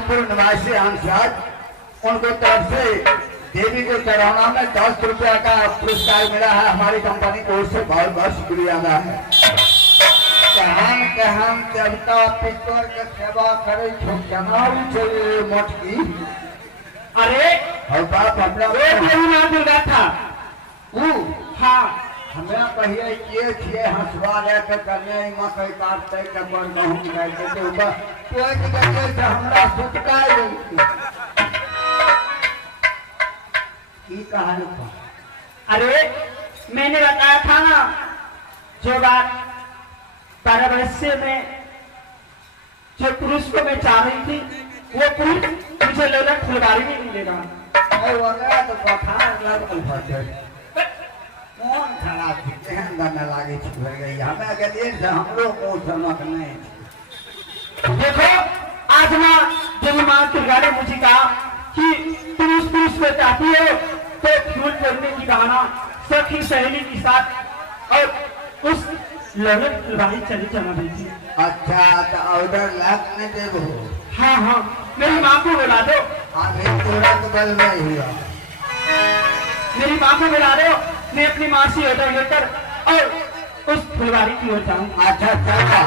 लालपुर निवासी हंसराज, उनको तरफ से देवी के चढ़ाना में 10 रुपया का पुरस्कार मिला है। हमारी कंपनी की ओर से बहुत बहुत शुक्रिया अदा है। हम देवता पितर के सेवा करे चलिए मठ की। अरे बाप अपना दुर्गा था हाँ हमें कहिए किए छिए हंसवा लेके करने मकई काटते के पर गहूं गायके के ऊपर कोई के गए से हमरा सुटकाई की कहानी था। अरे मैंने बताया था ना जो बात पारवश्य में जो पुरुष को मैं चाह रही थी वो पुरुष मुझे लोला फुलवारी में नहीं देगा। वगैरह तो पठार लगल फटे कौन खराब थी केहन गाना लागे भर गई हमें गलिए से हमरो को समझ नहीं। देखो आज ना जब माँ दुर्गा ने मुझे कहा कि तुम उस पुरुष को चाहती हो तो फूल करने की बहाना सखी सहेली के साथ और उस लड़न फुलवारी चली चला गई थी। अच्छा तो ऑर्डर लगने देबो। हाँ हाँ मेरी माँ को बुला दो। अभी तुरंत बल में हुआ मेरी माँ को बुला दो, मैं अपनी माँ से ऑर्डर लेकर और उस फुलवारी की ओर जाऊँ। अच्छा चला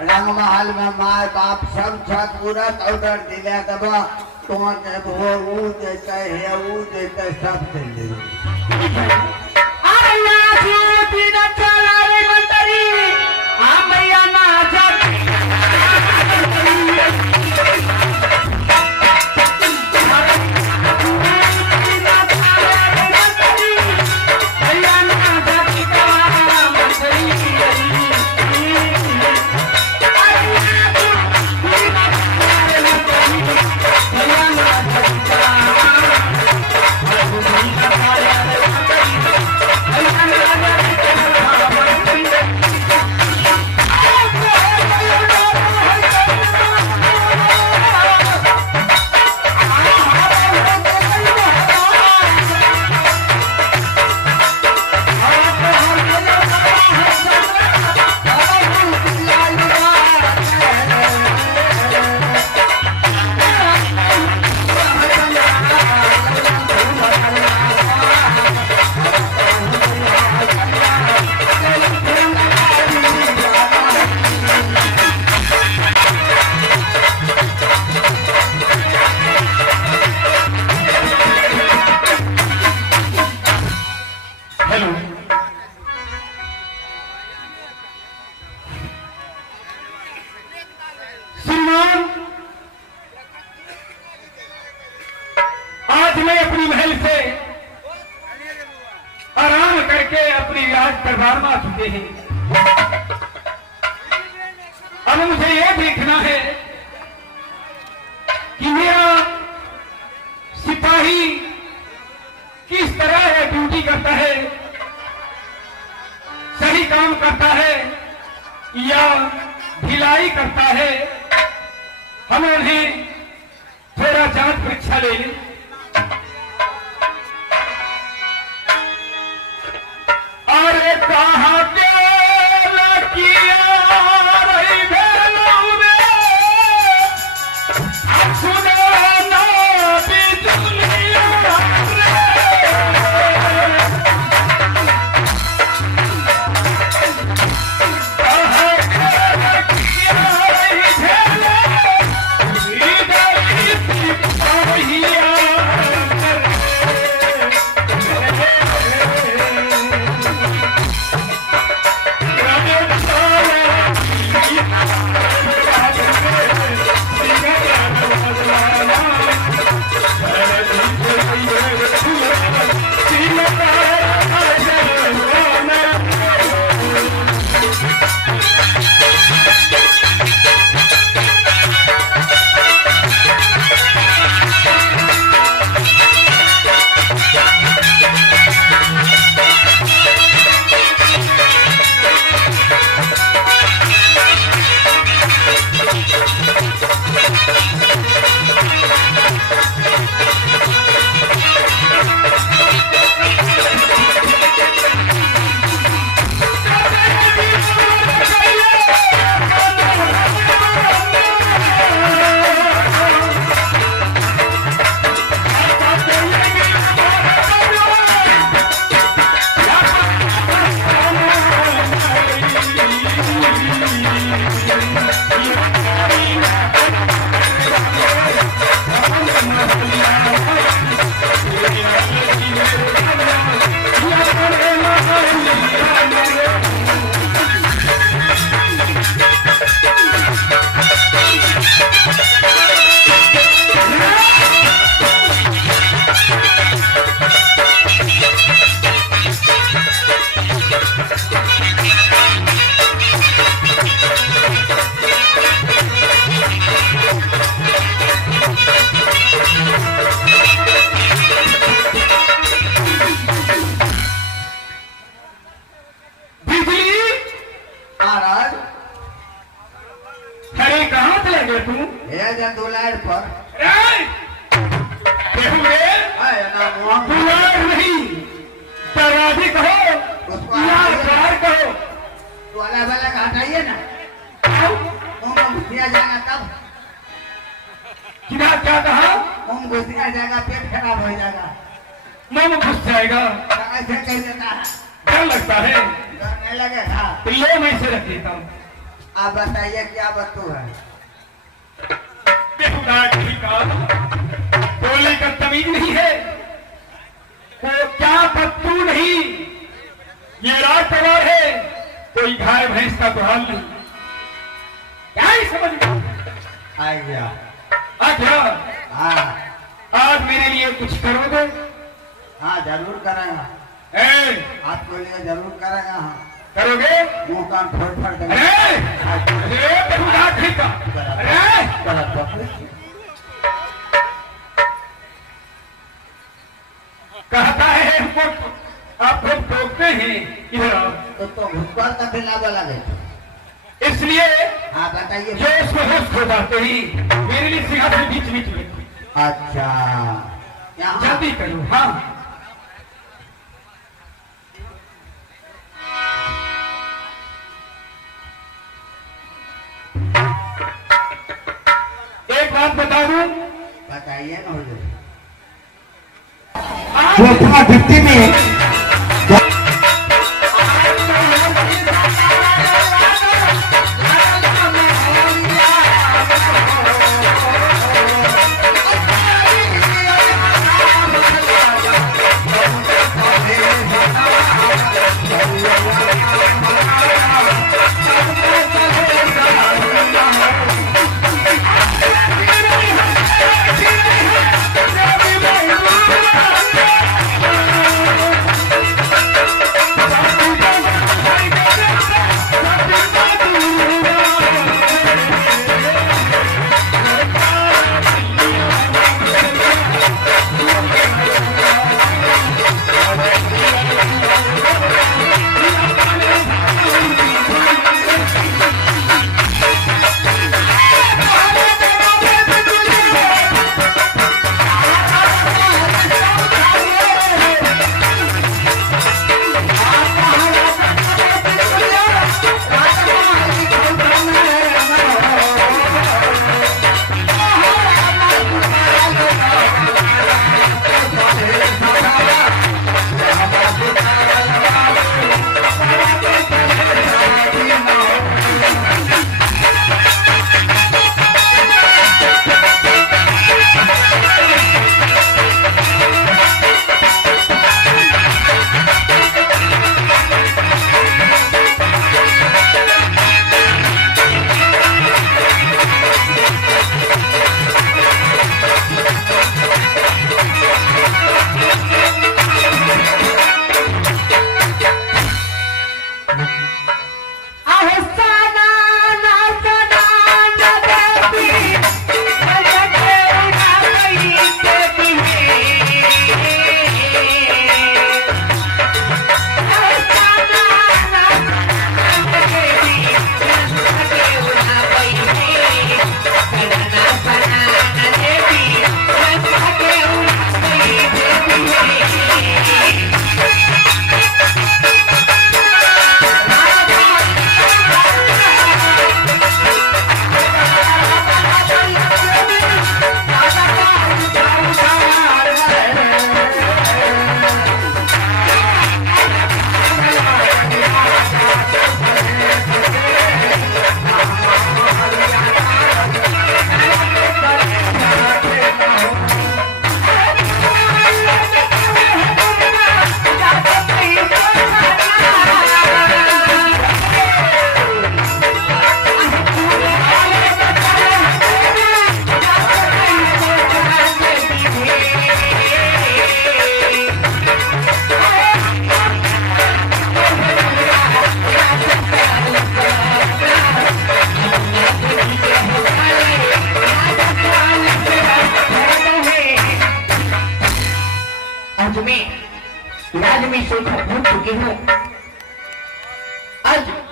रंग महल में माँ बाप सब छत तुरंत ऑर्डर दिले दबा तुम देबो ऊ देते है ऊ देते सब दे दे। दरबार में आ चुके हैं। अब मुझे यह देखना है कि मेरा सिपाही किस तरह है ड्यूटी करता है, सही काम करता है या ढिलाई करता है। हम उन्हें थोड़ा जांच परीक्षा ले लें। अरे कहाँ Yeah. बेहुरे है ना मुआ बुलार नहीं, दरवाजे कहो उसको या द्वार कहो। तो अलग अलग हटाइए ना, मुंह घुसिया जाएगा तब, किधर क्या कहा? मुंह घुसिया जाएगा, पेट खराब हो जाएगा। मुंह में घुस जाएगा, ऐसे कह देता है, डर लगता है, डर नहीं लगेगा। तो लो मैं इसे रख देता हूँ। आप बताइए क्या बतू है? बेहुदा ठीक बोलने का तमीज नहीं है, वो क्या बत्तू नहीं, ये राजकुमार है, कोई गाय भैंस का दुहाल नहीं। क्या ही समझ में आ गया। आ गया? हाँ आज मेरे लिए कुछ करोगे? हाँ जरूर करेगा, ए, आपके लिए जरूर करेगा। हाँ करोगे? मुंह कान फोड़ देंगे। अरे अरे बेहुदा ठीक अरे कहता है हमको आपको टोकते हैं इधर आओ। तो घुसपैठ का फिर लाभ लगे, इसलिए हाँ बताइए। जो उसको होश खो जाते ही मेरे लिए सिंहासन बीच बीच में। अच्छा यहाँ जल्दी करो। हाँ एक बात बता दूं, बताइए ना हुजूर। आज भित्ती में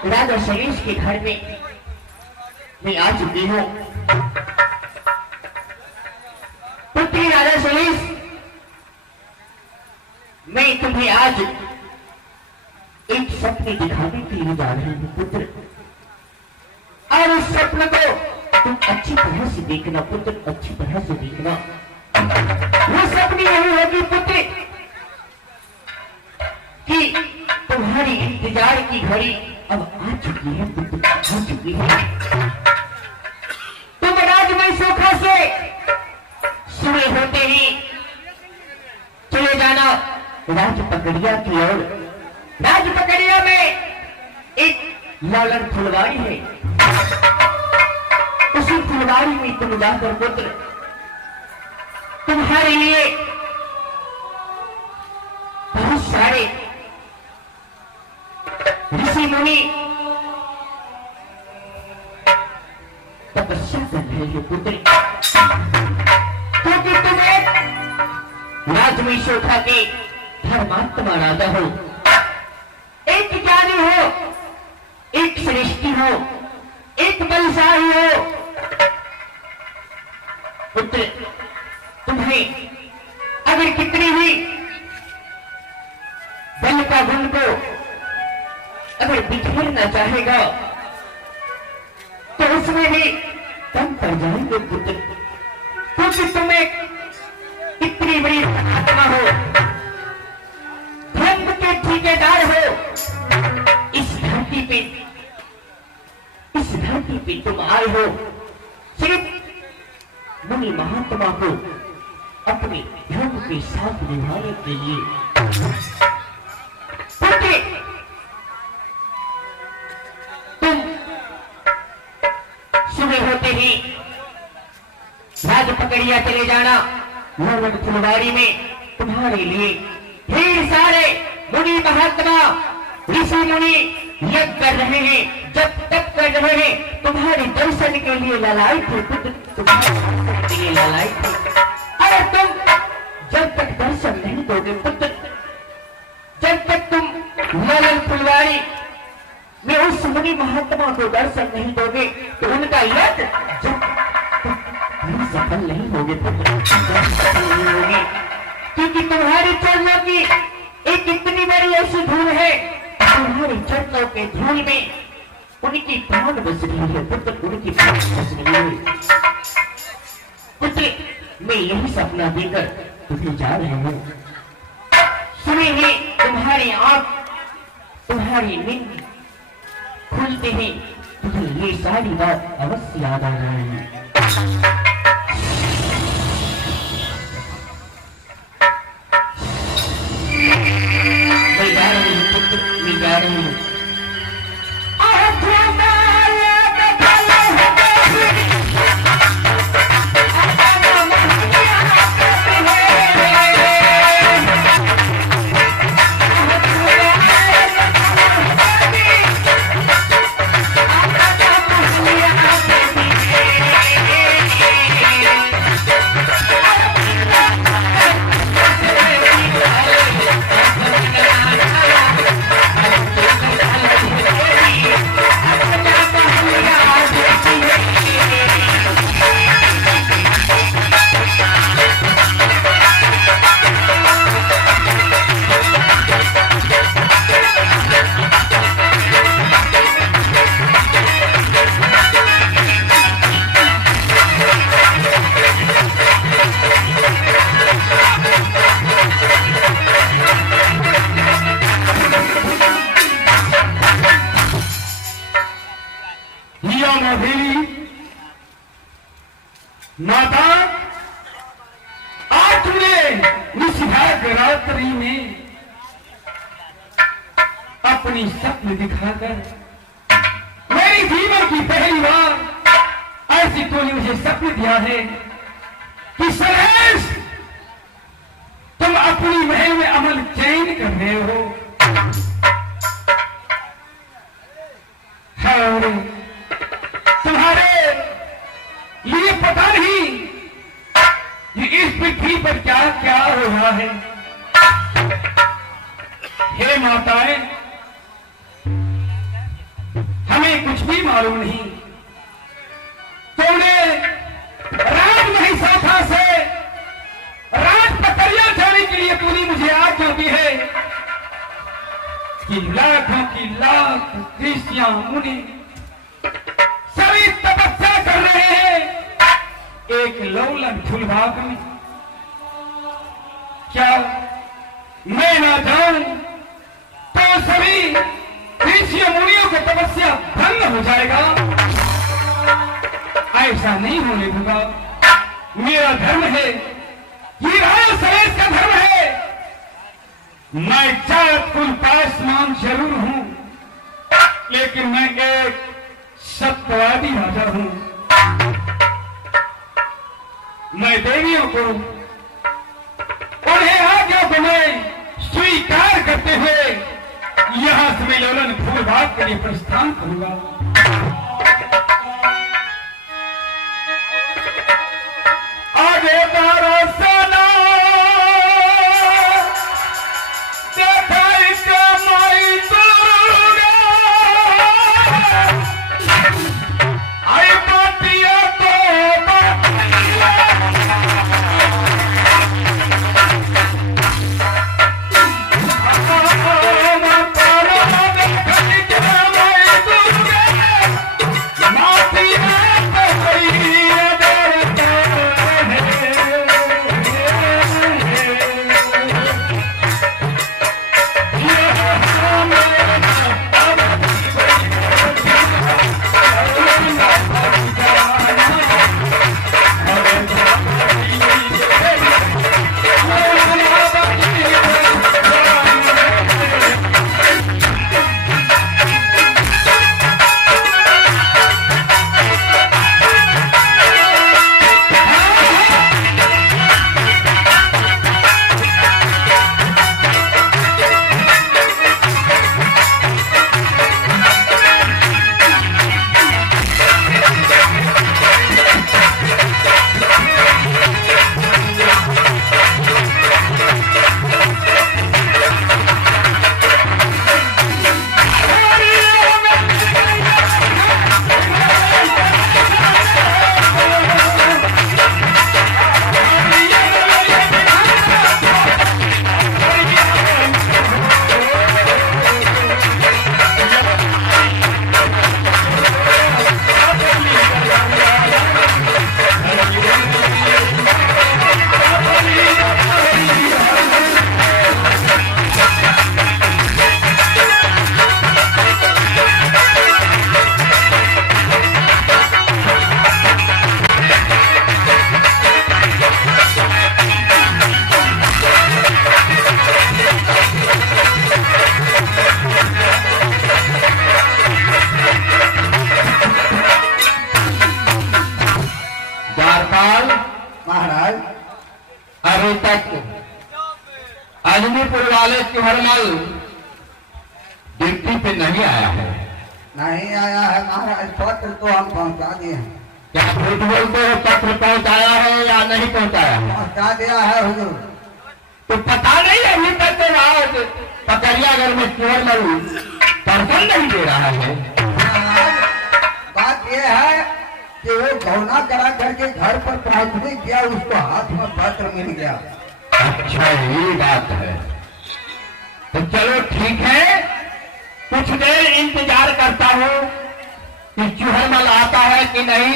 राजा सलीस के घर में मैं आ चुकी हूँ। पुत्री राजा सलीस मैं तुम्हें आज एक सपने दिखाने के लिए जा रही हूँ पुत्र, और उस सपने को तुम अच्छी तरह से देखना पुत्र, अच्छी तरह से देखना। वो सपनी यही होगी पुत्र कि तुम्हारी इंतजार की घड़ी अब आ चुकी है पुत्र, आ चुकी है। तुम राजमय सोखा से सुबह होते ही चले जाना राज पकड़िया की ओर। राज पकड़िया में एक लालन फुलवारी है, उसी फुलवारी में तुम जाकर पुत्र तुम्हारे लिए बहुत सारे ऋषि मुनि तपस्या कर रहे हैं पुत्र, क्योंकि तुम एक राजमय सोखा के धर्मात्मा राजा हो, एक ज्ञानी हो, एक श्रेष्ठी हो, एक बलशाली हो पुत्र। तुम्हें अगर कितनी भी बल का गुण को अगर बिखेरना चाहेगा तो उसमें भी कम पड़ जाएंगे पुत्र, क्योंकि तुम एक इतनी बड़ी आत्मा हो, धर्म के ठेकेदार हो। इस धरती पे तुम आए हो सिर्फ मुनि महात्मा को अपने धर्म के साथ निभाने के लिए। तुम सुबह होते ही राज पकड़िया चले जाना, लालन फुलवारी में तुम्हारे लिए ढेर सारे मुनि महात्मा ऋषि मुनि यज्ञ कर रहे हैं, जब तक कर रहे हैं तुम्हारे दर्शन के लिए ललायत थे पुत्र, तुम्हारे दर्शन के लिए ललायत थे। अरे तुम जब तक दर्शन नहीं दोगे पुत्र, जब तक तुम लालन फुलवारी में उस मुनि महात्मा को दर्शन नहीं दोगे तो उनका यज्ञ जब सफल नहीं होगे पुत्र, सफल नहीं होगी, क्योंकि तुम्हारे चरणों की एक इतनी बड़ी ऐसी धूल है, तुम्हारे चरणों के धूल में उनकी प्राण बस रही है पुत्र, उनकी प्राण बस रही है पुत्र। मैं यही सपना देकर तुम्हें जा रहा हूँ। सुने ही तुम्हारी आंख, तुम्हारी नींद खुलते ही तुम्हें ये सारी बात अवश्य याद आ रही है। मैं जा रही हूँ पुत्र, मैं जा रही हूँ। माता, आज तुमने निषाद रात्रि में अपनी स्वप्न दिखाकर मेरी जीवन की पहली बार ऐसी तूने मुझे स्वप्न दिया है कि सरेश तुम अपनी महल में अमल चयन कर रहे हो। और तुम्हारे ये पता नहीं कि इस पृथ्वी पर क्या क्या हो रहा है। हे माताएं, हमें कुछ भी मालूम नहीं। तुमने राजमहिषासुर से राज पकड़िया जाने के लिए तूने मुझे आज्ञा दी है, कि लाखों की लाख ऋषियां मुनि सभी तपस्या कर रहे हैं एक लौलन फूलबाग में। क्या मैं ना जाऊं तो सभी ऋषि मुनियों की तपस्या भंग हो जाएगा? ऐसा नहीं होने दूंगा। मेरा धर्म है, ये राजा सरेश का धर्म है। मैं जात कुल पासमान जरूर हूं, लेकिन मैं एक सत्यवादी राजा हूं। मैं देवियों को, उन्हें आज्ञा को मैं स्वीकार करते हुए यहां से मैं लौलन फूलबाग के लिए प्रस्थान करूंगा। आगे तारा सेना देखाई के माई दुर्गा आई बातिया को महाराज अभी तक अजमीपुर वाले चुहरमल ड्यूटी पे नहीं आया है। नहीं आया है महाराज, पत्र तो हम पहुंचा दिए हैं। क्या झूठ बोलते हो? पत्र पहुंचाया है या नहीं पहुंचाया है? पहुंचा दिया है हुजूर। तो पता नहीं अभी तक तो आज पकड़ियागढ़ में चुहरमल दर्शन नहीं दे रहा है। बात यह है कि वो गौना करा करके घर पर पहुंचने गया, उसको हाथ में पत्र मिल गया। अच्छा ये बात है, तो चलो ठीक है, कुछ देर इंतजार करता हूँ कि चुहरमल आता है कि नहीं,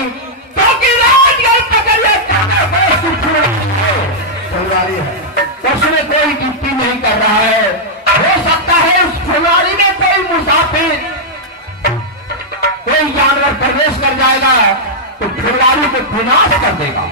क्योंकि राजगढ़ पकड़िया फुलवारी है, उसमें कोई ड्यूटी नहीं कर रहा है। हो सकता है उस फुलवारी में कोई मुसाफिर, कोई जानवर प्रवेश कर जाएगा तो फुलवारी को विनाश कर देगा।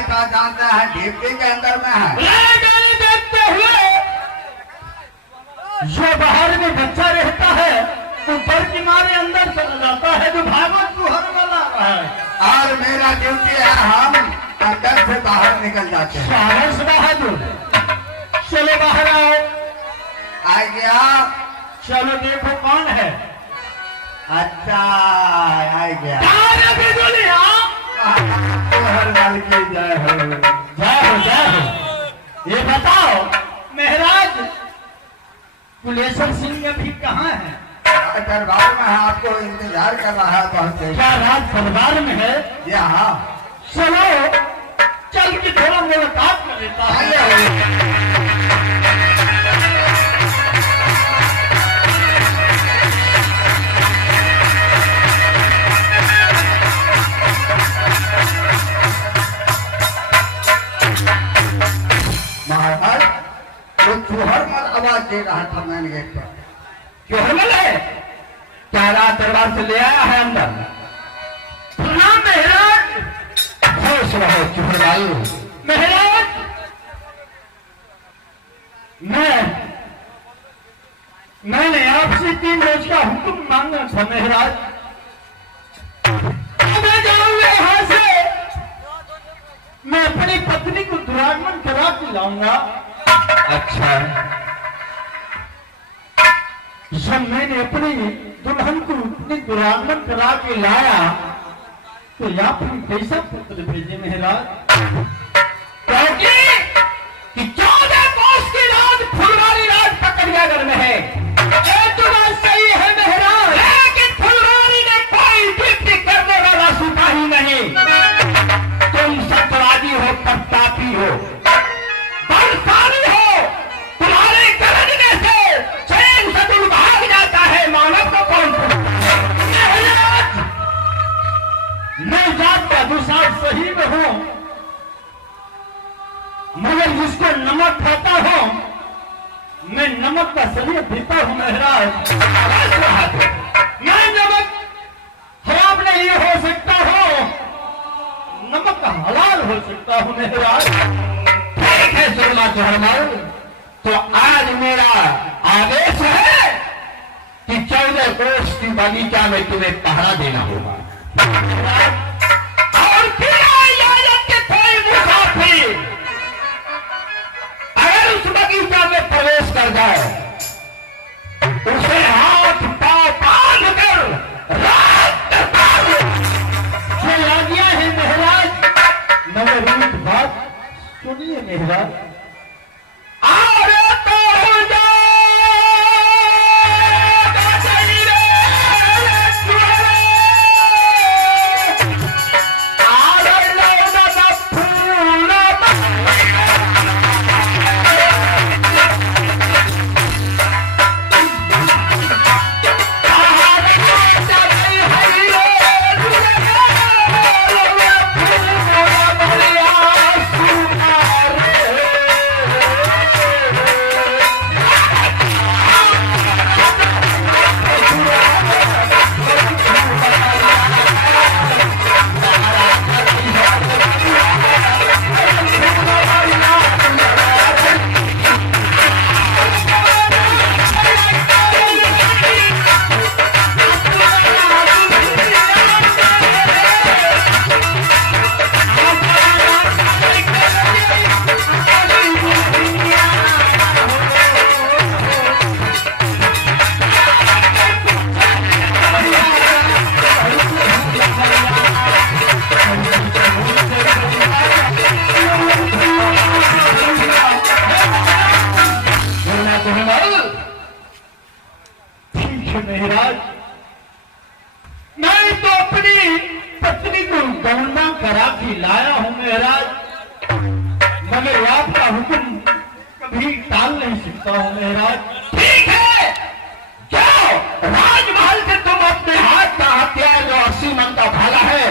भाई पहचानते हैं डिप्टी के अंदर में है। ले गए देखते हुए जो बाहर में बच्चा रहता है ऊपर किनारे अंदर चला जाता है, जो भागवत तुहर वाला है। और मेरा ड्यूटी है हम अंदर से बाहर निकल जाते हैं। साहस बहादुर, चलो बाहर आओ। आ गया। चलो देखो कौन है। अच्छा आ गया। हर लाल की जय हो। जय हो जय हो। ये बताओ महाराज कुलेश्वर सिंह अभी कहाँ है? दरबार में है, आपको इंतजार कर रहा है पहुंचे। क्या राज दरबार में है? यहाँ चलो चल के थोड़ा मुलाकात कर लेता है। महाराज वो चूहर मल आवाज दे रहा था मैन गेट पर। चूहरमल है? क्या रात दरबार से ले आया है अंदर? प्रणाम महाराज। खुश रहो चूहरमल। महाराज मैंने आपसे 3 रोज का हुक्म मांगा था महाराज। मैं जाऊंगा यहाँ से, मैं अपनी पत्नी को दुरागमन करा के लाऊंगा। अच्छा, जब मैंने अपनी दुल्हन को अपनी दुरागमन करा के लाया तो या फिर कैसा पुत्र भेजे महाराज? क्योंकि कि 14 कोस की राज फुलवारी राज पकड़ियागढ़ में है। ये तो बात सही है महाराज, लेकिन फुलवारी में कोई ड्यूटी करने वाला सिपाही नहीं। तुम सत्यवादी हो, प्रतापी हो, बलशाली हो, तुम्हारे गरजने से चैन से तुम भाग जाता है, मानव को कौन पूछता है? मैं जात का दुसाध सही में हूं, मगर जिसको नमक खाता हूं मैं नमक का शरीर पीता हूं महाराज। मैं नमक खराब नहीं हो सकता हूं, नमक का हलाल हो सकता हूं महाराज। ठीक है सुरमा चूहरमल, तो आज मेरा आदेश है कि 14 कोस की बगीचा में तुम्हें पहरा देना होगा। और बिना इजाजत के कोई मुसाफिर अगर उस बगीचा में प्रवेश कर जाए, उसे हाथ पांव बांध कर रात जो आज्ञा है महाराज। मगर एक बात सुनिए महाराज, और तो हो जाए महाराज, मैं तो अपनी पत्नी को गौना करा के लाया हूं महाराज, मगर आपका हुक्म कभी टाल नहीं सकता हूं महाराज। ठीक है, जाओ राजमहल से तुम अपने हाथ का हथियार जो 80 मन का भाला है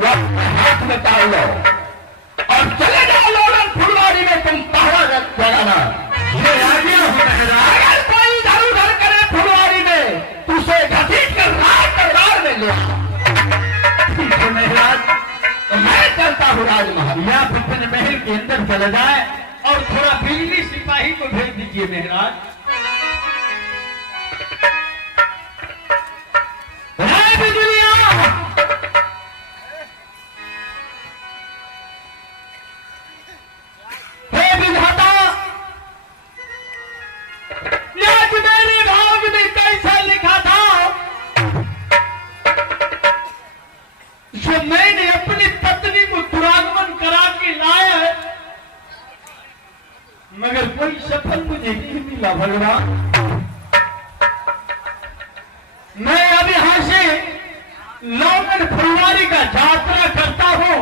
वो अपने हाथ में डाल लो और चले जाओ लोलन फुलवारी में, तुम पहरा लगाना। ये आज्ञा है महाराज। अगर कोई इधर उधर करे फुलवारी में तो उसे घसीट कर राज दरबार में ले आओ। ठीक है महाराज। तो मैं चलता हूँ राजमहल। या फिर अपने महल के अंदर चला जाए और थोड़ा बिजली सिपाही को भेज दीजिए महाराज। बिजलिया विधाता, आज मेरे भाग में कैसा लिखा था जो मैंने अपनी पत्नी को दुरागमन करा के लाया है, मगर कोई सफल मुझे नहीं मिला भगवान। मैं अब यहां से लौटन फुलवारी का यात्रा करता हूं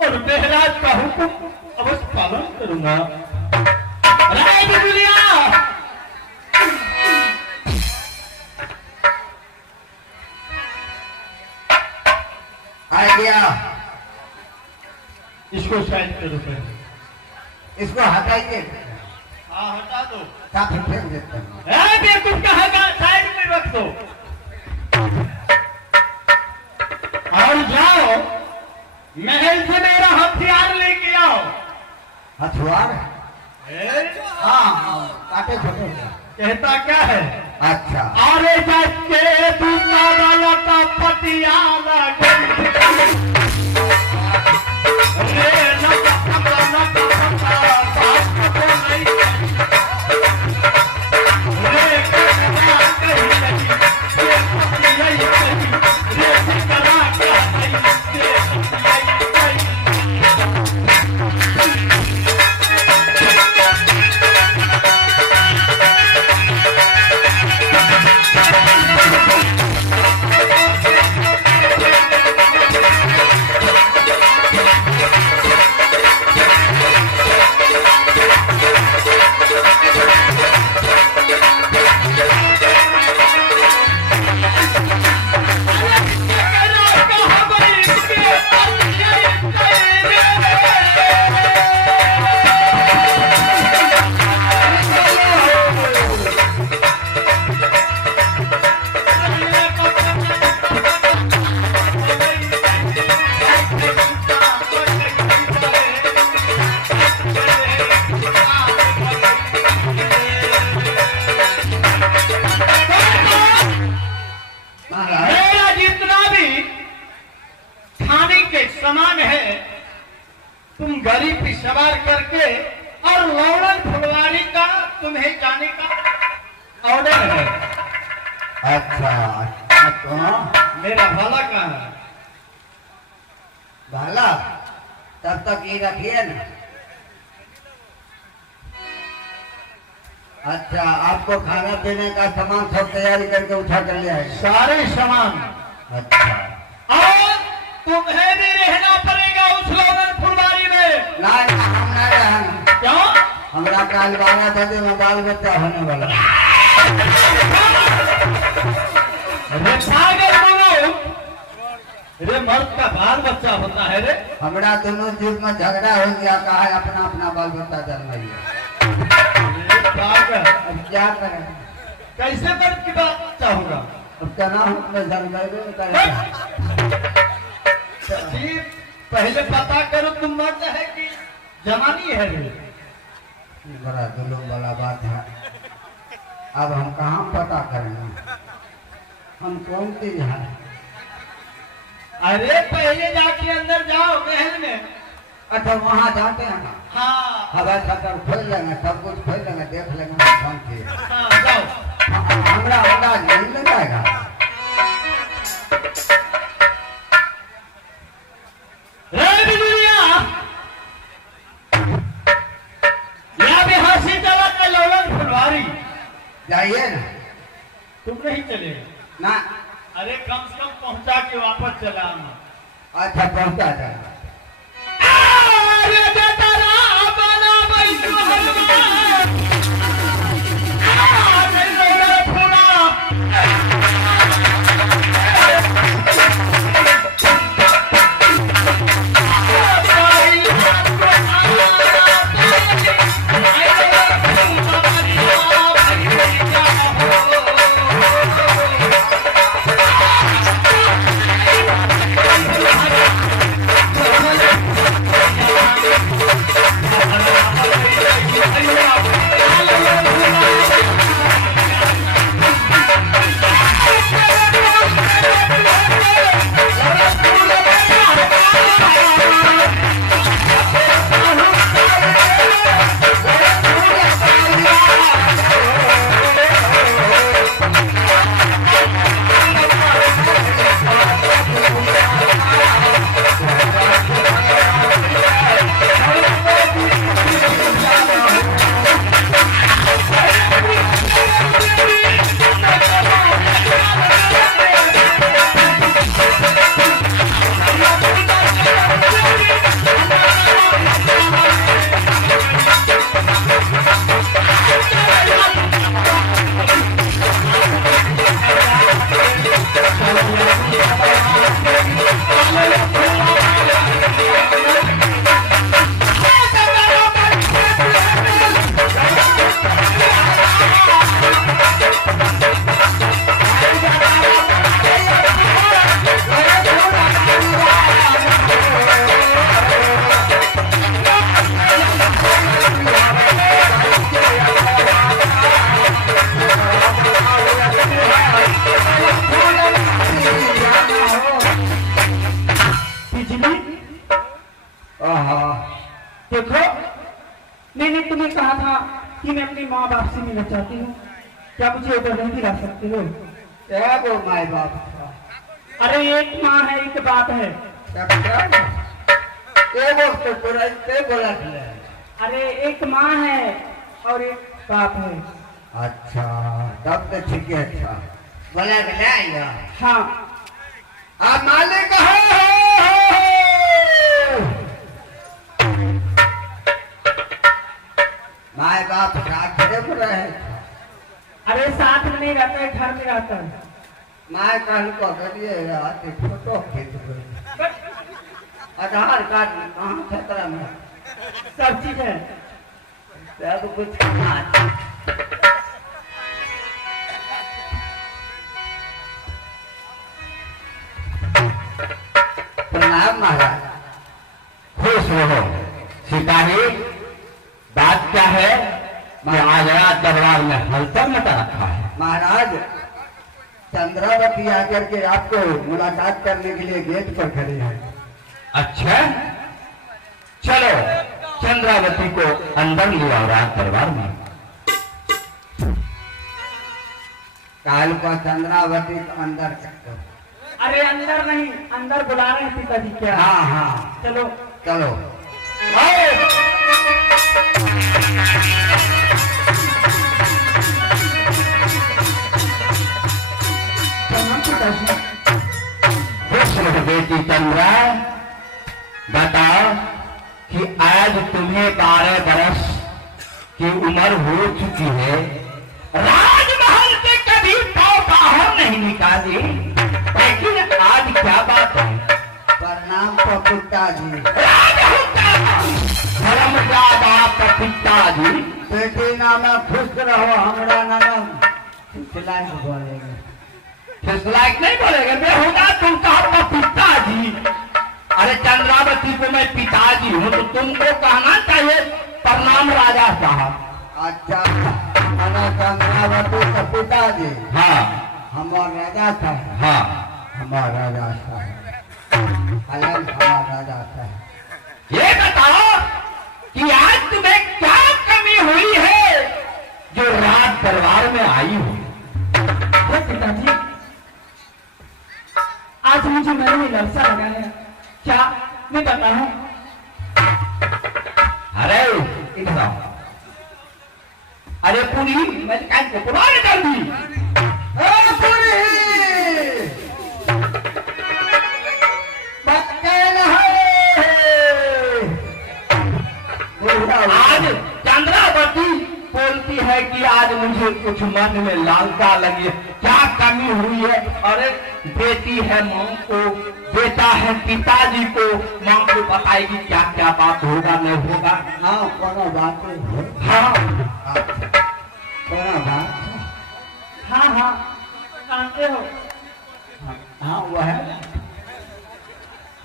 और महाराज का हुक्म अवश्य पालन करूंगा। राय बिजुलिया, आ गया। इसको साइड करो पहले। इसको हटाइए। हाँ हटा दो। काफी फेंक देते हैं। बेवकूफ का हटा साइड में रख दो और जाओ महल से मेरा हथियार लेके आओ। हथियार? हाँ, काटे छोटे। कहता क्या है? अच्छा। अरे जाके दूसरा वाला का पटियाला समान है, तुम गाड़ी पे सवार करके और लौड़न फुलवारी का तुम्हें जाने का ऑर्डर है। अच्छा, तो मेरा भाला कहाँ है? भाला तब तक ये रखिए ना। अच्छा, आपको खाना पीने का सामान सब तैयारी करके उठा कर ले आए? सारे सामान। अच्छा, और तुम्हें भी रहना पड़ेगा उस लौड़न फुलवारी में। ना हम ना रहना। क्यों? हमारा काल बारह बजे में बाल बच्चा होने वाला। अरे पागल बोलो, अरे मर्द का बाल बच्चा होता है रे। हमारा दोनों जीव में झगड़ा हो गया, कहा है अपना अपना बाल बच्चा जन्म। पागल, अब क्या करें? कैसे मर्द की बात बच्चा होगा? अब क्या नाम जन्म जी, पहले पता करो तुम मर्द है कि जवानी है रे? बड़ा जुलूम वाला बात है। अब हम कहाँ पता करेंगे? हम कौन चीज है? अरे पहले जाके अंदर जाओ महल में। अच्छा, वहाँ जाते हैं ना? हाँ हवा खतर खोल लेंगे, सब कुछ खोल लेंगे, देख लेंगे कौन चीज। हाँ जाओ। हमारा अंदाज नहीं लग जाएगा। जाइए ना। तुम नहीं चलेगा ना? अरे कम से कम पहुंचा के वापस चला आना। अच्छा, पहुंचा जाए। बिजली, आहा, देखो मैंने तुम्हें कहा था कि मैं अपने माँ बाप से मिलना चाहती हूँ, क्या मुझे उधर नहीं दिला सकते हो? क्या वो माय बाप था? अरे एक माँ है एक बाप है। क्या बता? ये वक्त तो तुरंत बोला था। अरे एक माँ है और एक बाप है। अच्छा, तब तो ठीक है। अच्छा बोला मिला हाँ आप मालिक हो। माए बाप साथ में रहे। अरे साथ में नहीं रहता है, घर में रहता है। माए कहल को करिए आते फोटो खींच दो। आधार कार्ड में कहाँ खतरा में सब चीज है। सब कुछ कहाँ प्रणाम महाराज। खुश रहो सिपाही। बात क्या है? मैं आज रात दरबार में हलचल मचा रखा है। महाराज चंद्रावती आकर के आपको मुलाकात करने के लिए गेट पर खड़े हैं। अच्छा, चलो चंद्रावती को अंदर ले आओ रात दरबार में। काल को चंद्रावती को अंदर कर दो। अरे अंदर नहीं, अंदर बुला रहे हैं पिताजी। क्या? हाँ हाँ चलो चलो। प्रणाम पिताजी। खुश रहो बेटी चंद्रा। बताओ कि आज तुम्हें 12 बरस की उम्र हो चुकी है, राजमहल से कभी पाँव बाहर नहीं निकाली, लेकिन आज क्या बात है? प्रणाम पिताजी। धर्मदादा पिताजी। बेटी नाम खुश रहो, हमारा नाम खिलाए बोलेंगे। लायक नहीं बोलेगा, मैं होगा तुम कहा पिताजी। अरे चंद्रावती को मैं पिताजी हूँ तो तुमको कहना चाहिए प्रणाम राजा साहब। अच्छा, हमारा चंद्रावती का पिताजी। हाँ हमारा राजा साहब। हाँ, हमारा राजा साहब। अलग हमारा राजा साहब। ये बताओ कि आज तुम्हें क्या कमी हुई है जो रात दरबार में आई हो? अरे पिताजी, आज मुझे मन में ललसा लगा है। क्या मैं बताऊं? अरे इधर आओ। अरे पूरी मैं कान को पुराने कर दी। आज चंद्रावती बोलती है कि आज मुझे कुछ मन में लालसा लगी। क्या कमी हुई है? अरे बेटी है माँ को, बेटा है पिताजी को, माँ को बताएगी क्या क्या बात होगा नहीं होगा। हाँ कोनो बात नहीं। हाँ कोनो बात। हाँ हाँ जानते हो। हाँ वो है।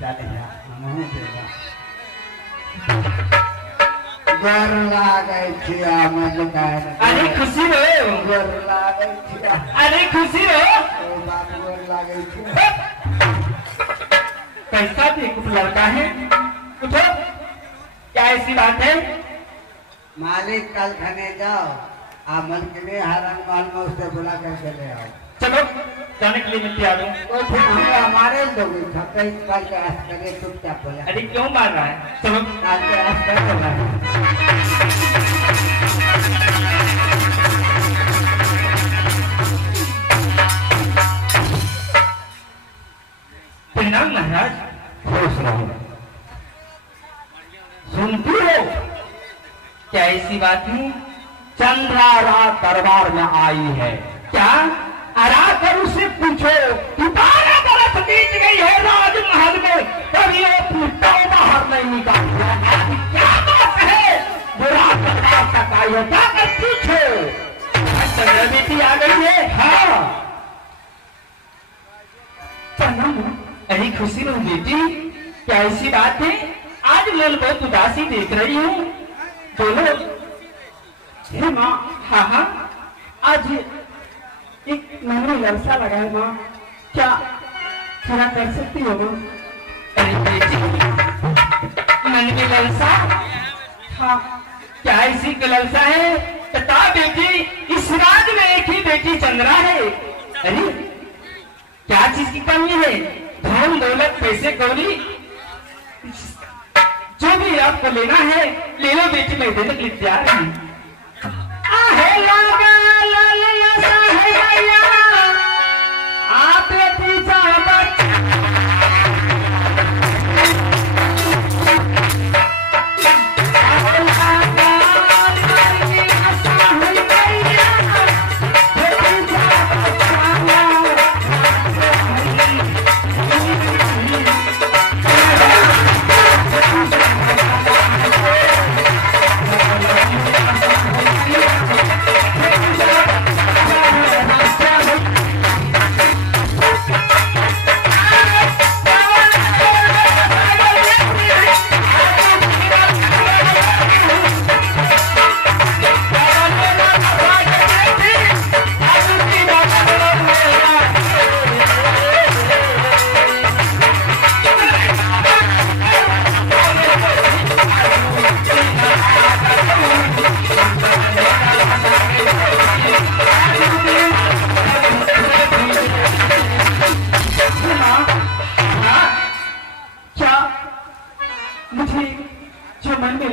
चले हम देगा। गर लागे छिया मन काय। अरे खुशी रहो। गर लागे छिया। अरे खुशी रहो। ओ बात गर लागे छिया। कैसा देखो लड़का है। उठो, क्या ऐसी बात है? मालिक कल खाने जाओ, आप मन के लिए हरण माल में उससे बुला कर चले आओ। चलो जाने के लिए मैं तैयार हूँ। तो फिर हमारे लोग छपे कल के रास्ते करिए चुपचाप बोला। अरे क्यों मार रहा है? चलो कल के रास्ते बोला। प्रणाम महाराज। खुश रहो। सुनती हो क्या ऐसी बात है? चंद्रा रात दरबार में आई है। क्या हरा कर उसे पूछो कि 12 बरस बीत गई है राजमहल में, कभी वो पूछता बाहर नहीं निकाला। क्या बात है, बुरा करता सकायो, जाकर पूछो। चंद्र बेटी आ गई है। हाँ अरे खुशी रहूं बेटी, क्या ऐसी बात है? आज मैं बहुत उदासी देख रही हूँ, बोलो। हे माँ, हाँ हाँ, आज एक मन में ललसा लगा है माँ, क्या पूरा कर सकती हो माँ? अरे बेटी, मन में ललसा? हाँ, क्या ऐसी ललसा है? बता बेटी, इस राज में एक ही बेटी चंद्रा है। अरे क्या चीज की कमी है? धन दौलत पैसे कौड़ी जो भी आपको लेना है ले लो बेटी, मैं देने के लिए तैयार हूँ।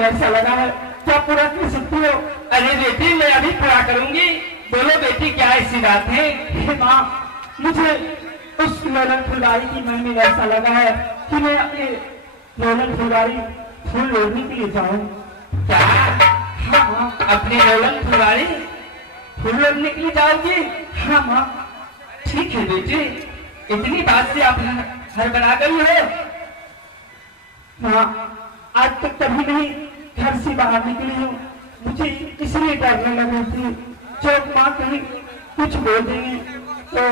ऐसा लगा है, क्या पूरा कर सकती हो? अरे बेटी, मैं अभी पूरा करूंगी। बोलो बेटी, क्या ऐसी बात है? हे माँ, मुझे उस लोलन फुलवारी की मन में ऐसा लगा है कि मैं अपने लोलन फुलवारी फूल लोड़ने के लिए जाऊं। क्या? हाँ माँ, अपनी लोलन फुलवारी फूल लोड़ने के लिए जाओगी? हाँ माँ। ठीक है बेटी, इतनी बात से आप हड़बड़ा गई हो। हाँ, आज तक कभी नहीं घर से बाहर निकली हूँ, मुझे इसलिए डरने लगी थी जो माँ कहीं कुछ बोल देंगे तो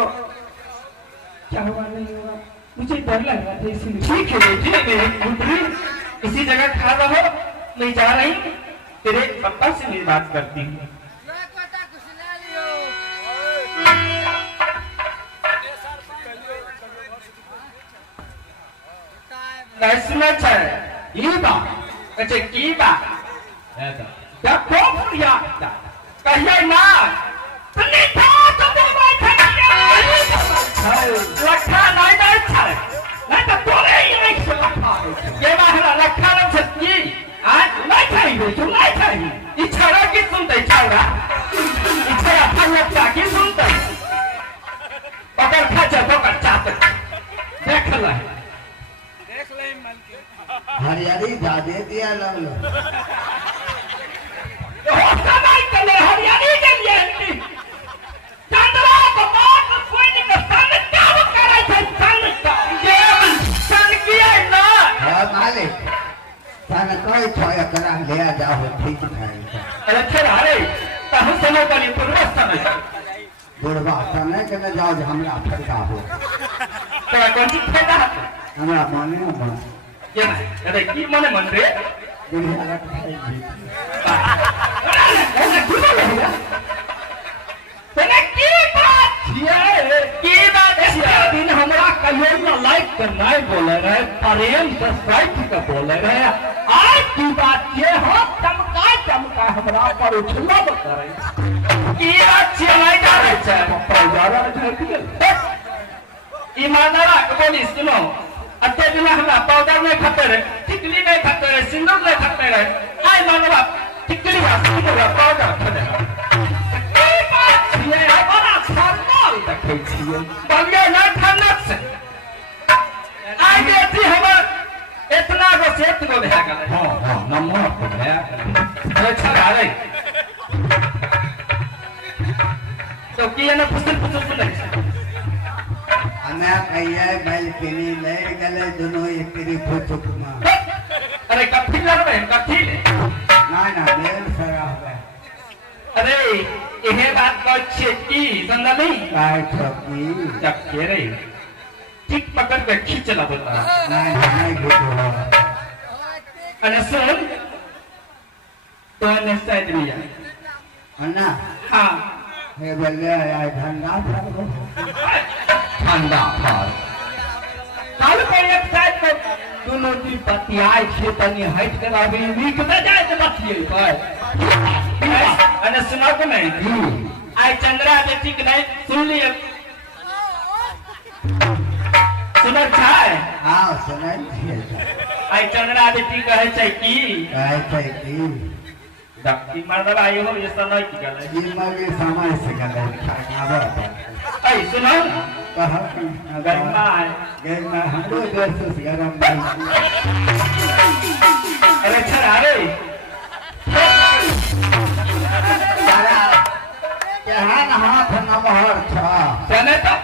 क्या हुआ नहीं हुआ, मुझे डर लग रहा था इसलिए। ठीक है बेटी, मेरे पुत्री इसी जगह खा रहो, मैं जा रही हूँ, तेरे पापा से मेरी बात करती हूँ। सुना ये बात अच्छा की बात कहिए ना लखा नहीं तो तोरे ही नहीं से लखा ये बात लखा न सच्ची आज नहीं चाहिए तुम नहीं चाहिए इच्छा की सुनते छौड़ा इच्छा फलता की सुनते पकड़ खचा पकड़ चाहते देख ले हरियाली जादे दिया लग लो समय चले हरियाली के लिए चंद्रा को बात कोई नहीं सन क्या करे थे सन किया ना है मालिक सन कोई छोया करा ले जाओ ठीक है। अरे चला रे तब समय का नहीं पूर्व समय बुढ़वा समय के न जाओ हमरा फटका हो तो कौन सी फायदा है हमरा माने न मन ये ना अरे की माने मन रे दुनिया का खाई दिन हमरा कहियो लाइक करना है बोले रहे प्रेम सब्सक्राइब का बोले रहे आज की बात ये हो चमका हमरा पर उछला करे की बात चलाई जा रही है पप्पा जा रहा है ईमानदार बोली सुनो अत्ते बिना हमरा पाउडर नहीं खाते रहे टिकली नहीं खाते रहे सिंदूर नहीं खाते रहे आई मानवा टिकली का सिंदूर पाउडर खाते रहे ये बड़ा फॉर्मल रखे छिए बंगे ना खाना से आई बेटी हमर इतना रसेत को भे गेल हां नमो को भे अच्छा रे तो की ना पुस्तक सुनै मैं कहिए बैलकनी लड़ गले दोनों एकरी फुचुक में अरे कथी लड़बे कथी ना मेल सरा है अरे यह बात को छे की समझ नहीं काय छकी जब के रे ठीक पकड़ के खींच ला बोला नहीं घुटो अरे सुन तो ने साइड में जा अन्ना हाँ हे बोले आय ठंडा ठंडा फल काल पर एक साइड में दोनों की पतियाए छे तनी हट कर आगे वीक में जाए तो बचिए पर अरे सुनो को नहीं आई चंद्रा बेटी के नहीं सुन लिए सुनो छाए हाँ सुनाई छिए आई चंद्रा बेटी कहे छै की काय छै की डक्की मर्दवा आयो हो ये समय की गल है ये मगे समय से गले खावा आई सुनो कहा गर्मा है गर्मा हमरो देश से गरम भाई अरे छरा रे सारा केहन हाथ नमहर छ चले तो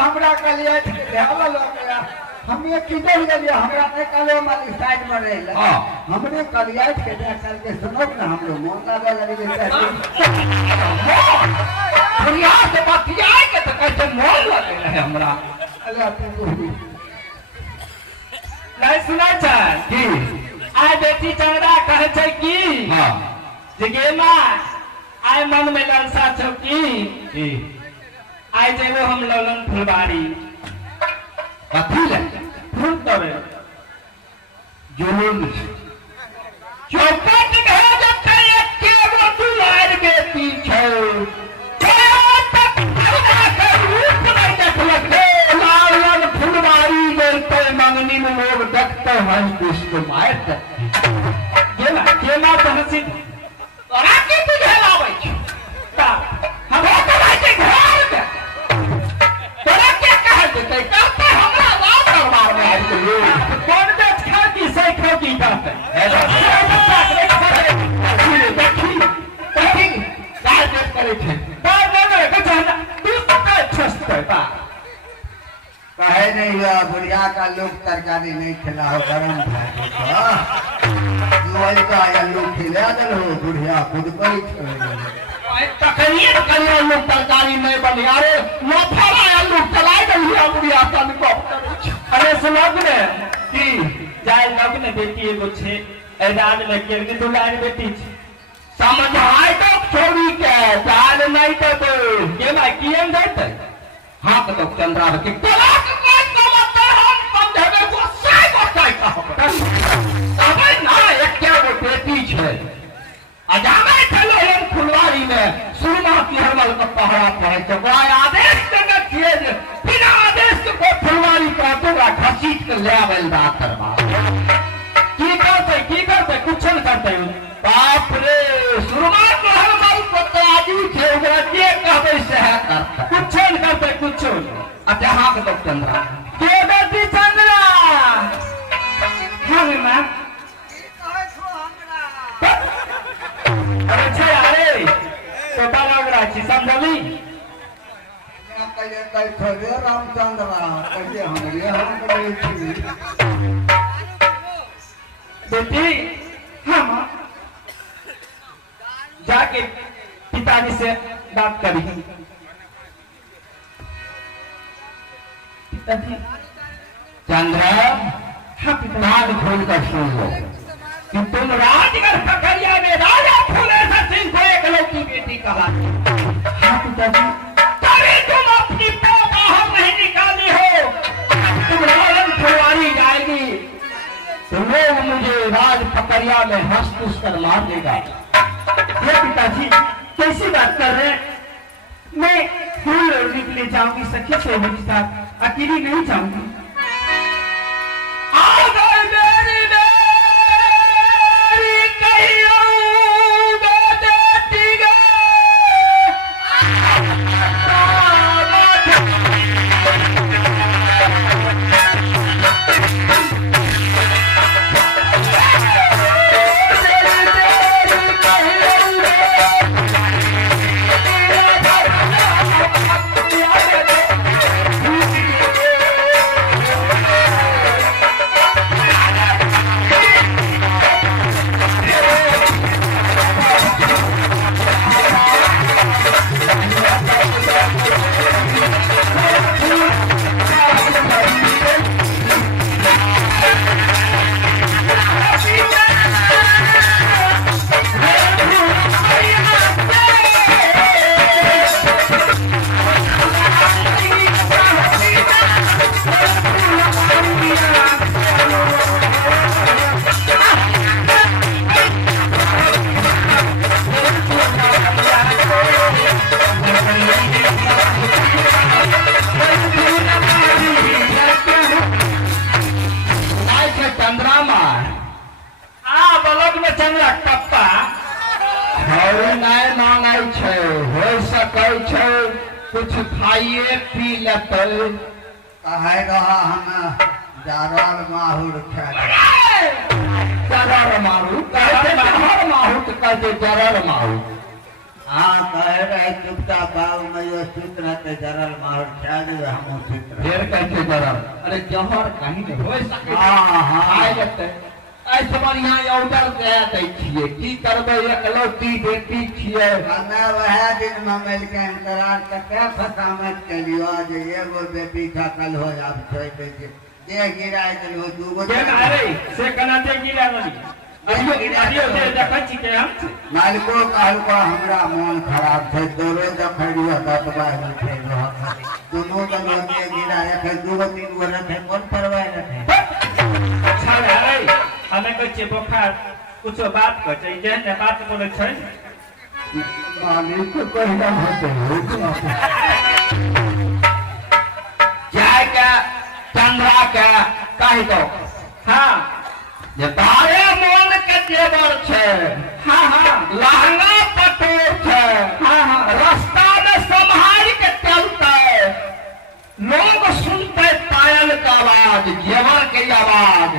हमरा कलिया ध्यान लगा हम ये किधर गलिया हमरा ने कले वाली साइड में रहले हां हमने कलिया के देख कर के सुनो ना हम लोग मन लगा लगे दुनिया से बतियाए के तो कैसे मोल लगे रहे हमरा अल्लाह तू नहीं सुना छ की आय बेटी चंद्रा कहे छै की हां जगे मां आय मन में लालसा छौ की आय जेबो हम ललन फुलबाड़ी कथी ले फूल तबे जुलूम चौपट में जब तक एक केगो दुलार बेटी छौ तक पैदा कर रूप नहीं देखलक लालन फुलबाड़ी गई तो मंगनी में लोग देखते हैं दुष्ट मारते केला तो हंसी तोरा के तुझे लाबै छ का हम ओकरा के घर में तोरा के कह देते कहते हमरा लाल दरबार में आबि गेलिए कौन बेच खा की सही खा की कहते देखी गाय देख करे छे बार बार के जाना तू का छसते बा कहे नहीं हुआ बुढ़िया का लोग तरकारी नहीं खिला हो गरम भाई का या लोग खिला दे हो बुढ़िया खुद को ही तखनिए कलिया लोग तरकारी नहीं बनी अरे मोफरा या लोग चलाई गई बुढ़िया तन को अरे सुनब ने की जाय लग ने बेटी एगो छे ऐलान में के के दुलार बेटी छे समझाई तो छोड़ी के जान नहीं तो के भाई किएम देते हाँ तो चंद्रा के तलाक कोई समझते हम समझे को सही बताई कहो अबे ना एक क्या वो बेटी छे अजामे चलो हम फुलवारी में सुरमा की हरवल का पहरा पड़े तो बड़ा आदेश करना चाहिए जे बिना आदेश के कोई फुलवारी का तो घसीट कर ले आवेल बात करवा की करते कुछ न करते बाप रे सुरमा के हरवल को ताजी छे ओकरा जे कहबे से है करता कुछ न करते कुछ अच्छा हाँ के तो चंद्रा के बेटी चंद्रा हाँ मां अरे छे अरे तो बालगरा छी समझली कहिए कल थोड़े रामचंद्र कहिए हमरे हम करे छी बेटी हाँ मां जाके पिताजी से बात करी पिताजी चंद्रा हाँ पिताजी कान खोल कर सुन लो कि तुम राजगढ़ पकड़िया में राजा फूलेश्वर सिंह को एक लौकी बेटी कहा हाँ पिताजी तभी तुम अपनी पोता हम नहीं निकाली हो तुम लालन फुलवारी जाएगी तो लोग मुझे राज पकड़िया में हंस पुस कर मार देगा ये पिताजी कैसी बात कर रहे हैं मैं फूल लोड़ने के लिए जाऊंगी सखी से मेरे साथ अकेली नहीं जाऊंगी आ गए मेरी कहियो बेटी गे चंद्रा मार ब्लॉक में चंद्रा टप्पा हरी नहीं मांगे छे हो सके छे कुछ खाइए पी लेते कहे रहा हम जारल माहुर खाए जरर मारू कहते जरर मारू तो कहते जरर मारू हाँ कह रहे चुपचाप बाबू में यो सूत रहते जरल माहुर खा दे हम सूत फिर कहते जरर अरे जहर कहीं नहीं हो सके हाँ, हाँ। खाए लेते ऐसे बढ़िया ऑर्डर दे दै छियै की करबै एकलौती बेटी छियै हमें वह दिन में मिल के इंतजार करके फसामत के लियो जे एगो बेटी सकल हो अब छोड़ दे जे गिराय दिलो दूगो के अरे से कनाते गिरा वाली अरियो से देखै छी के हम मालिको कहलको हमरा मन खराब छै दोरे देखलियो दतबा उठे रह दोनों दलो के गिरा एक दूगो तीन गो रखे मन परवाह रखे अच्छा रे हमें कोई छे बुखार कुछ बात कर छै जे ने बात बोले छै मालिक को कहना होते जाय के चंद्रा के कहि दो हां जे तारे मन के जेवर छै हां हां लहंगा पटोर छै हां हां रास्ता में संभाल के चलते लोग सुनते पायल का आवाज जेवर के आवाज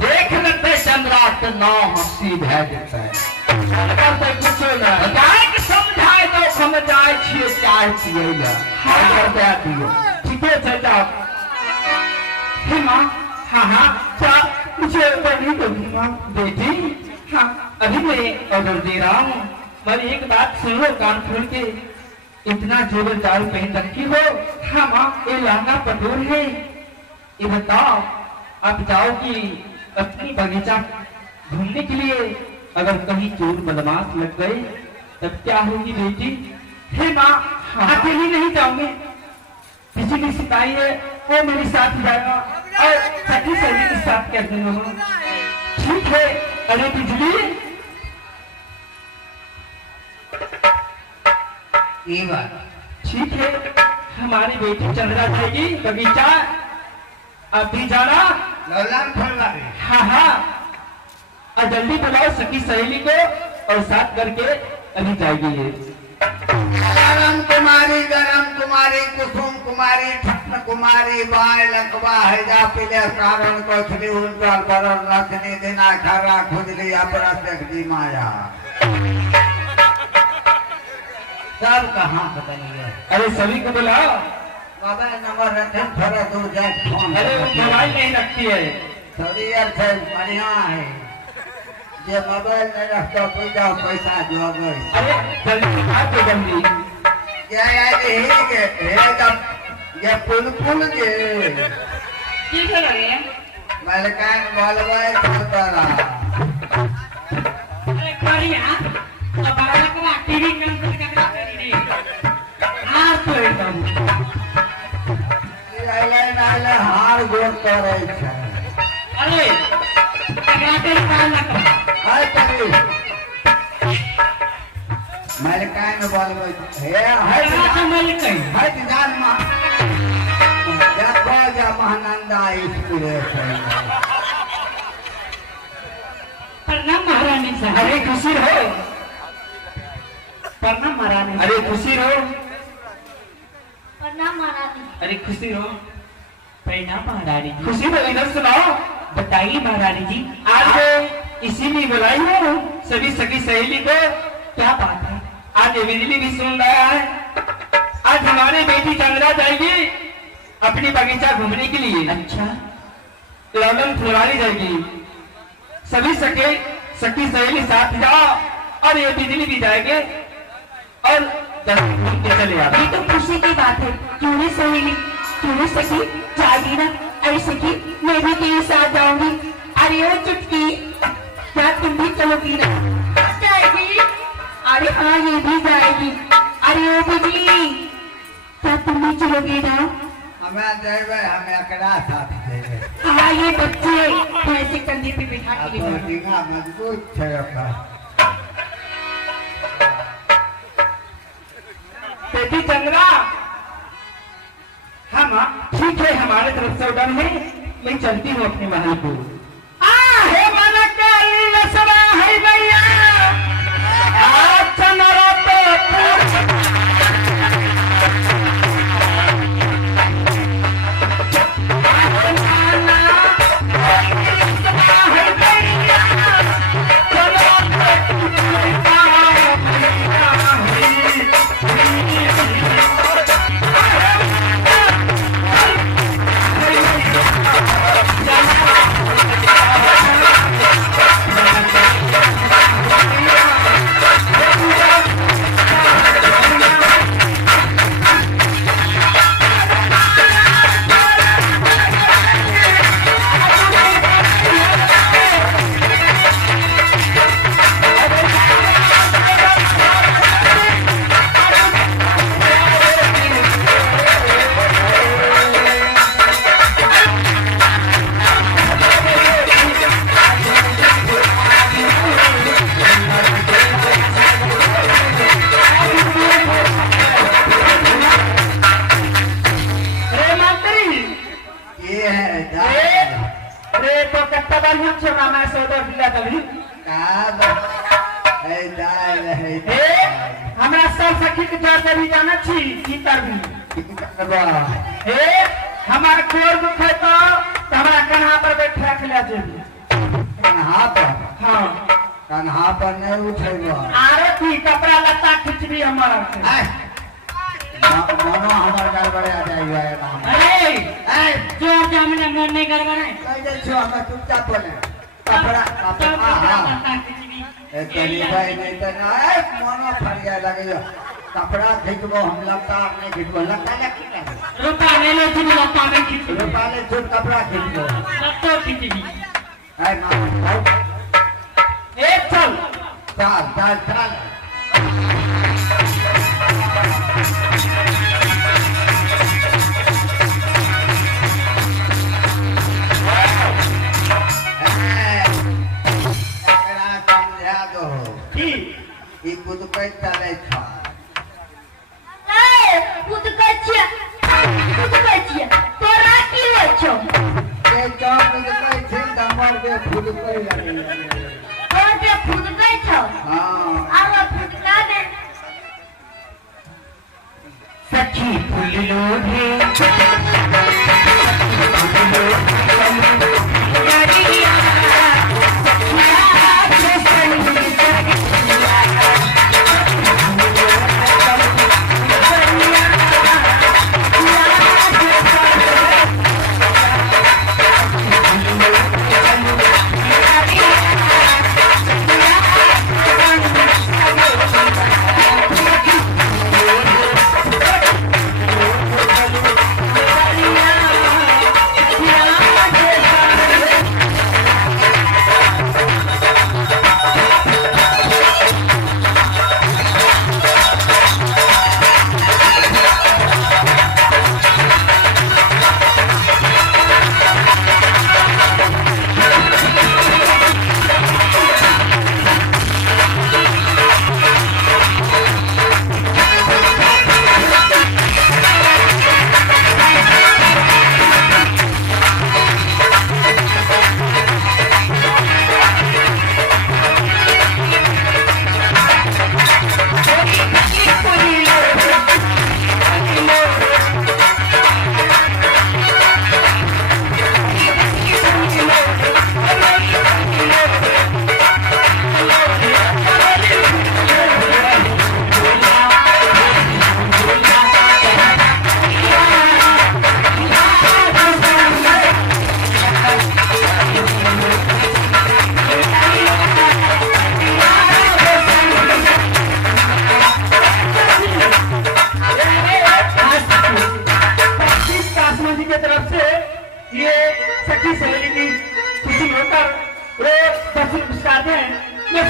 देख लेते चंद्रा के नाम हंसी भए जेतै करते कुछो न जाय के समझाय दो हम जाय छियै चाय पियै ले ऑर्डर दे दियो ठीके छै जाओ हे मां हां हां चा मुझे बड़ी गई मां बेटी हां अभी मैं ऑर्डर दे रहा हूं पर एक बात सुनो कान खोल के इतना जोबर दारू पहन रखी हो हाँ माँ ये लहंगा पटोर है ये बताओ आप जाओगी अपनी बगीचा घूमने के लिए अगर कहीं चोर बदमाश लग गए तब क्या होगी बेटी हे माँ अकेली नहीं जाऊंगी किसी की सिपाही है वो मेरे साथ जाएगा और सखी सहेली के साथ कर दूंगा ठीक है अरे बिजली ये बात ठीक है हमारी बेटी चंद्रा जाएगी बगीचा अभी जाना लौलान फलवा हाँ हाँ और जल्दी बुलाओ सखी सहेली को और साथ करके अभी जाएगी ये गरम कुमारी कुसुम कुमारी छत्र कुमारी बाय लकवा है जा पिले कारण को छली उनकर बरर रखनी दिना खरा खुजली अपरा सकदी माया सब कहाँ बदलिए अरे सभी को बुलाओ मोबाइल नंबर रखे थोड़ा दूर जाए फोन अरे वो मोबाइल नहीं रखती है सभी अर्थ बढ़िया है ये मोबाइल नहीं रखता पूजा पैसा जो गई अरे जल्दी आ तो जल्दी क्या यार ही के है जब ये पुल के ठीक है रे मलकान बोलवाए तोरा अरे बढ़िया अब बाबा का टीवी काम कर नहीं हां तो एकदम नाले हार गोर करे छै अरे टमाटर काल ना हाय करी मलकान बोलवाए हे हाय तो मिल गई हाय जान मा देखो जा महानंदा इंस्पिरेशन प्रणाम महारानी साहब अरे खुशी रहो प्रणाम महारानी अरे खुशी रहो प्रणाम महारानी। अरे खुशी रहो प्रणाम महारानी जी खुशी तो इधर सुनाओ बताइए महारानी जी आज इसीलिए बुलाई हो सभी सखी सहेली को क्या बात है आज ये बिजली भी सुन रहा है आज हमारी बेटी चंद्रा जाएगी अपनी बगीचा घूमने के लिए अच्छा लंदन फुलवारी जाएगी सभी सखी सहेली साथ जाओ और ये बिजली भी जाएंगे और घूम के चले आते ये तो खुशी की बात है। क्यों नहीं सहेली, क्यों नहीं सखी, जाएगी ना? अरे सखी मैं भी तेरे साथ जाऊंगी। अरे ओ चुटकी, क्या तुम भी चलोगी ना? जाएगी? अरे हाँ ये भी जाएगी। अरे ओ बिजली, क्या तुम भी चलोगी ना? हमें देवे हमें एकरा साथ देवे हाँ ये बच्चे ऐसे कंधे पे बिठा के ले अपन जाओ। दिमाग मजबूत है अपना बेटी चंद्रा हाँ माँ ठीक है हमारे तरफ से ऑर्डर है मैं चलती हूँ अपने महल को मैं सौदा दिला तभी हमरा सब सखी के जोर से भी जाना छी की करबी हे हमार कोर दुख है तो हमरा कन्हा पर बैठा के ले जेबी कन्हा पर हां कन्हा पर नहीं उठेबो आरे की कपड़ा लत्ता खिचबी हमारा मनो हमार गड़बड़े आ जाएगा नाम अरे जो जामने मन नहीं गड़बड़े कह दे छो हम चुपचाप बोले कपड़ा कपड़ा हां तनी भाई नहीं तो ना मनो फरिया लगे कपड़ा खींचबो हम लगता नहीं खींचबो लगता ना की रुपा ले लो तुम लगता में खींच रुपा ले छूट कपड़ा खींचबो लगता खींचबी है ना एक चल चल चल चल समझा दो की ई कुछ कह चले था ए खुद कचिया तोरा की हो छो के जॉब में कह थी दमर के फूल कह लगे और के खुद गई छो हां आवा खुद का दे सखी फुल्लो रे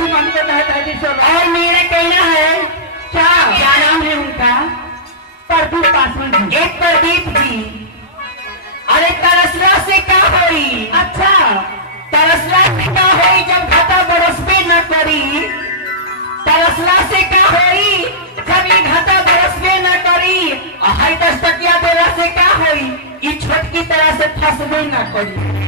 और मेरा कहना है क्या नाम है उनका प्रदीप पासवान जी एक प्रदीप जी अरे तरसला से क्या होई अच्छा तरसला से क्या होई जब घाटा बरसबे न करी तरसला से क्या होई जब ये घाटा बरसबे न करी हाई 10 टकिया देला से क्या होई ई छोटकी तरह से फंसबे न करी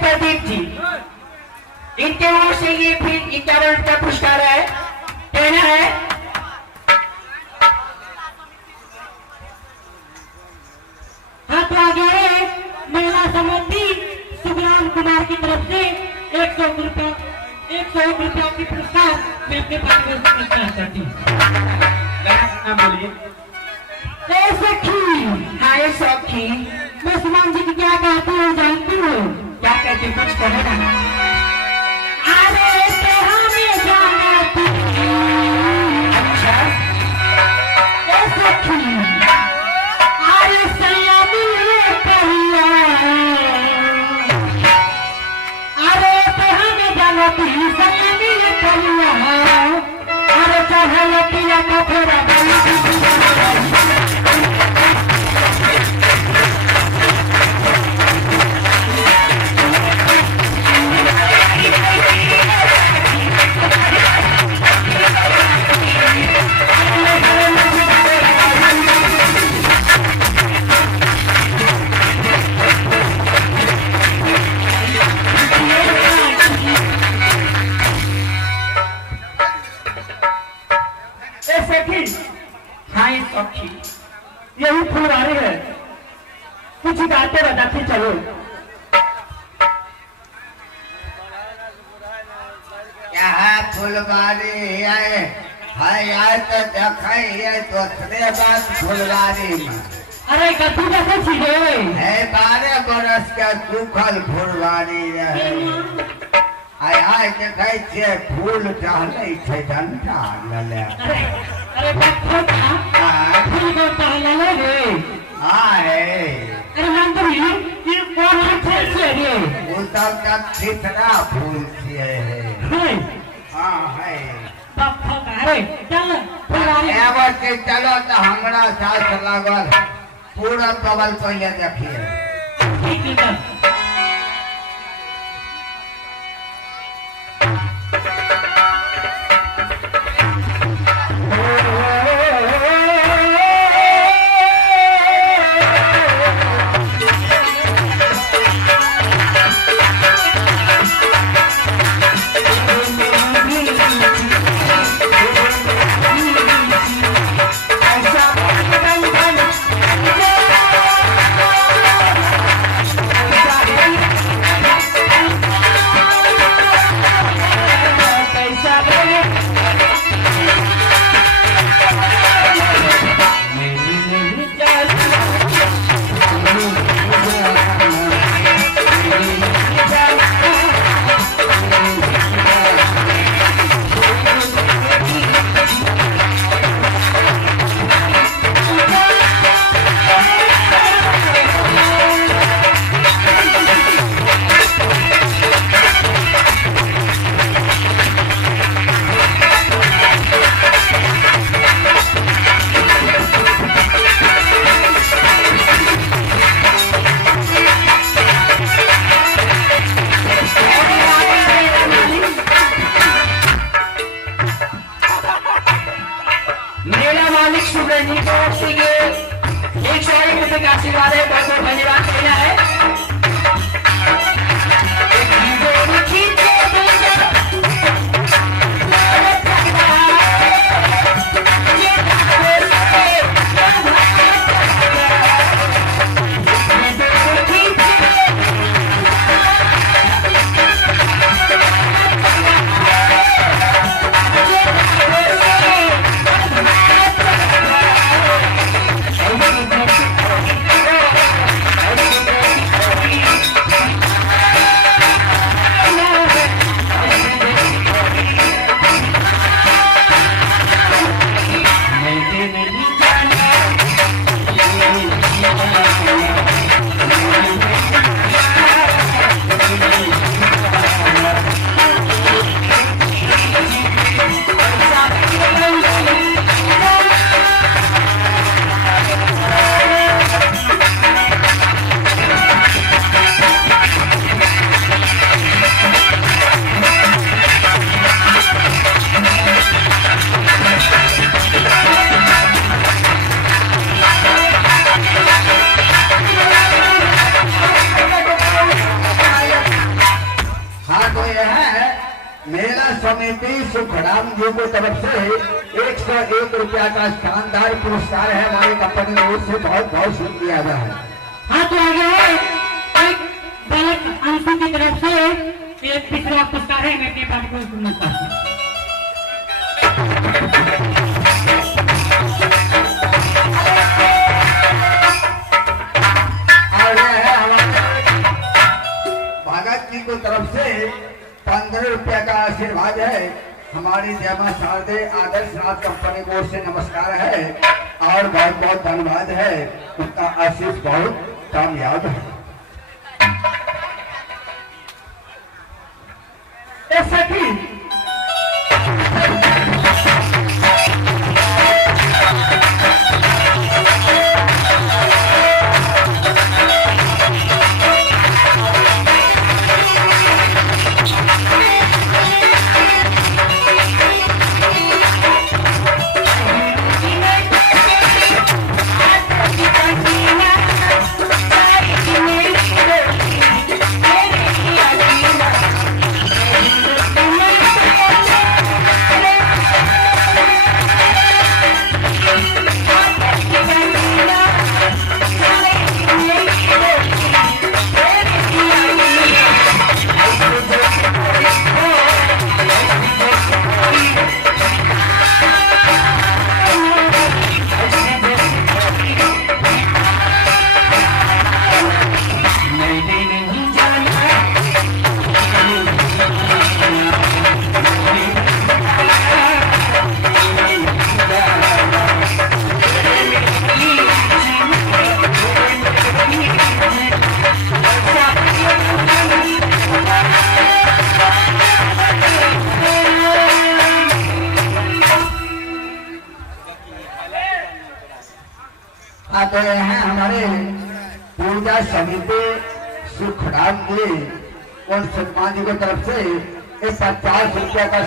प्रदीप जी इनके ओर से ये फिर 51 का पुरस्कार है कहना है हाथ आगे है महिला समिति सुग्राम कुमार की तरफ से 100 रुपया की पुरस्कार अपने पार्टी को सुनना चाहती हूँ। नाम बोलिए। ए सखी, हाय सखी, मैं हनुमान जी की क्या कहती हूँ जानती हो? क्या कहते कुछ कहो ना। अरे तो हमें जाना थी। अच्छा ए सखी, अरे संयमी कहिया, अरे तो हमें जाना थी संयमी कहिया, अरे चढ़ल किया का फेरा हाय सखी, यही फुलवारी है, कुछ गाते बजाते चलो। क्या है फुलवारी है? हाय तो देखाई है दूसरे बात फुलवारी में। अरे कथू कैसे छीने है 12 बरस का सूखल फुलवारी रहे। आय देखाई छे फूल टहलै छे डंटा लले। अरे बच्चों का फूल को टहला रे। है अरे हम तो ये कौन है रे? वो सब का चित्रा फूल छे। है हाँ है। बच्चों का अरे चल फुलवारी एवर के चलो तो हमरा साथ लागल पूरा बगल पहले देखिए। ठीक है। आशीर्वाद है, बहुत बहुत धन्यवाद कहना है। मेला समिति सुखराम जी की तरफ से 101 रुपया का शानदार पुरस्कार है। हमारे कंपनी की ओर से बहुत बहुत शुक्रिया अदा है। हाँ तो आगे है एक बालक अंशु की तरफ से एक तीसरा पुरस्कार है। मैं अपने पाठ को सुनना चाहती हूँ। 15 रुपया का आशीर्वाद है। हमारी जय मां शारदे आदर्श नाथ कंपनी की ओर से नमस्कार है और बहुत बहुत धन्यवाद है। उनका आशीष बहुत कामयाब है। सखी आते हैं हमारे पूजा समिति सुखराम जी और सलमान जी की तरफ से 50 रुपया का